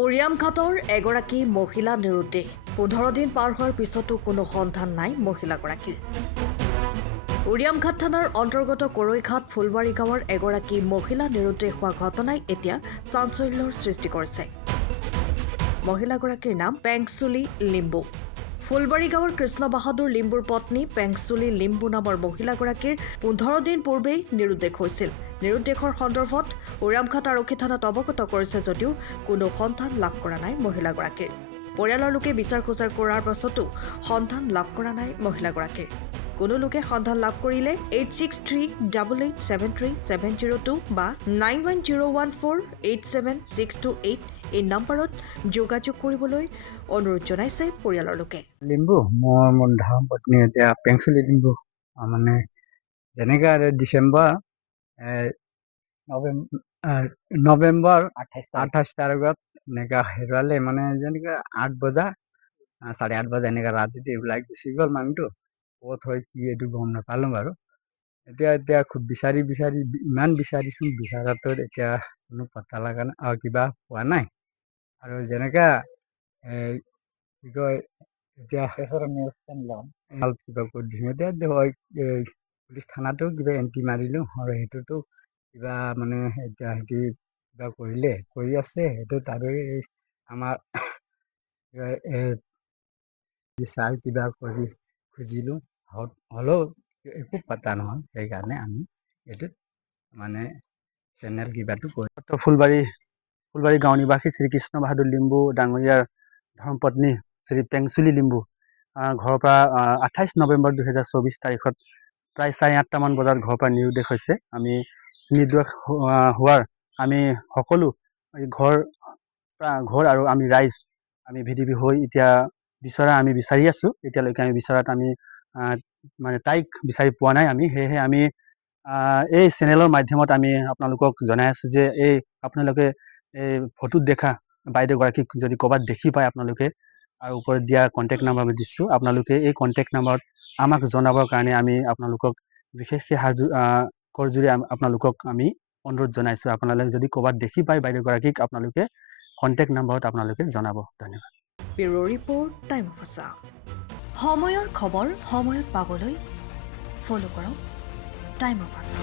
উৰিয়ামঘাটৰ এগৰাকী মহিলা নিৰুদ্দেশ 15 দিন পাৰ হোৱাৰ পিছতো কোনো সন্ধান নাই মহিলাগৰাকীৰ। উৰিয়ামঘাট থানাৰ অন্তৰ্গত কৰৈঘাট ফুলবাৰী গাঁৱৰ এগৰাকী মহিলা নিৰুদ্দেশ হোৱা ঘটনাই এতিয়া চাঞ্চল্যৰ সৃষ্টি কৰিছে। মহিলাগৰাকীৰ নাম পেংচুলি লিম্বু। ফুলবাৰী গাঁৱৰ কৃষ্ণ বাহাদুৰ লিম্বুৰ পত্নী পেংচুলি লিম্বু নামৰ মহিলাগৰাকীৰ 15 দিন পূৰ্বেই নিৰুদ্দেশ হৈছিল। নিৰুদ্দেশৰ সন্দৰ্ভত উৰিয়ামঘাট আৰক্ষী থানাত অৱগত কৰিছে যদিও কোনো সন্ধান লাভ কৰা নাই মহিলাগৰাকীৰ। পৰিয়ালৰ লোকে বিচাৰ খোজাৰ কৰাৰ পাছতো সন্ধান লাভ কৰা নাই মহিলাগৰাকীৰ। কোনো লোকে সন্ধান লাভ কৰিলে 8638873702 বা 9101487628 এই নম্বৰত যোগাযোগ কৰিবলৈ অনুৰোধ জনাইছে পৰিয়ালৰ লোকে। লিম্বু মোৰ ধৰ্মপত্নী এতিয়া পেংচুলি লিম্বু মানে যেনেকৈ ডিচেম্বৰ নৱেম্বৰ 28 তাৰিখত এনেকৈ হেৰুৱালে মানে যেনেকৈ 8 বজা 8:30 বজা এনেকৈ ৰাতিতে ওলাই গুচি গ'ল মানুহটো। ক'ত হয় কি এইটো গম নাপালোঁ বাৰু। এতিয়া খুব বিচাৰি ইমান বিচাৰিছোঁ, বিচাৰাটো এতিয়া কোনো পতা লগা নাই, কিবা পোৱা নাই। আৰু যেনেকৈ কি কয় এতিয়া কিবা কৰি দিছোঁ এতিয়া পুলিচ থানাতো কিবা এণ্ট্ৰি মাৰিলোঁ আৰু সেইটোতো কিবা মানে এতিয়া সিহঁতি কিবা কৰি আছে সেইটো তাৰে আমাৰ বিচাৰ কিবা কৰি খুজিলোঁ হ'লেও একো পাতা নহয়। সেইকাৰণে আমি এইটোত মানে চেনেল কিবাটো কৰি ফুলবাৰী গাঁও নিবাসী শ্ৰীকৃষ্ণ বাহাদুৰ লিম্বু ডাঙৰীয়াৰ ধৰ্মপত্নী শ্ৰী পেংচুলি লিম্বু ঘৰৰ পৰা 28 নৱেম্বৰ 2024 তাৰিখত প্ৰায় 8:30মান বজাত ঘৰৰ পৰা নিৰুদ্দেশ হৈছে। আমি নিৰ্দোষ হোৱাৰ আমি সকলো ঘৰ আৰু আমি ৰাইজ আমি ভিডিপি হৈ এতিয়া আমি বিচাৰি আছোঁ। এতিয়ালৈকে আমি বিচৰাত আমি মানে তাইক বিচাৰি পোৱা নাই। সেয়েহে আমি এই চেনেলৰ মাধ্যমত আমি আপোনালোকক জনাই আছোঁ যে আপোনালোকে এই ফটোত দেখা বাইদেউগৰাকীক যদি ক'ৰবাত দেখি পায় আপোনালোকে আৰু ওপৰত দিয়া কণ্টেক্ট নাম্বাৰ আমি দিছোঁ, আপোনালোকে এই কণ্টেক্ট নাম্বাৰত আমাক জনাবৰ কাৰণে আমি আপোনালোকক বিশেষকৈ কৰজোৰে আপোনালোকক আমি অনুৰোধ জনাইছোঁ। আপোনালোকে যদি ক'ৰবাত দেখি পায় বাইদেউগৰাকীক আপোনালোকে কণ্টেক্ট নাম্বাৰত আপোনালোকে জনাব। ধন্যবাদ। ব্যুৰো ৰিপৰ্ট টাইম অফ আছা। সময়ৰ খবৰ সময়ত পাবলৈ ফ'ল' কৰক টাইম অফ আছা।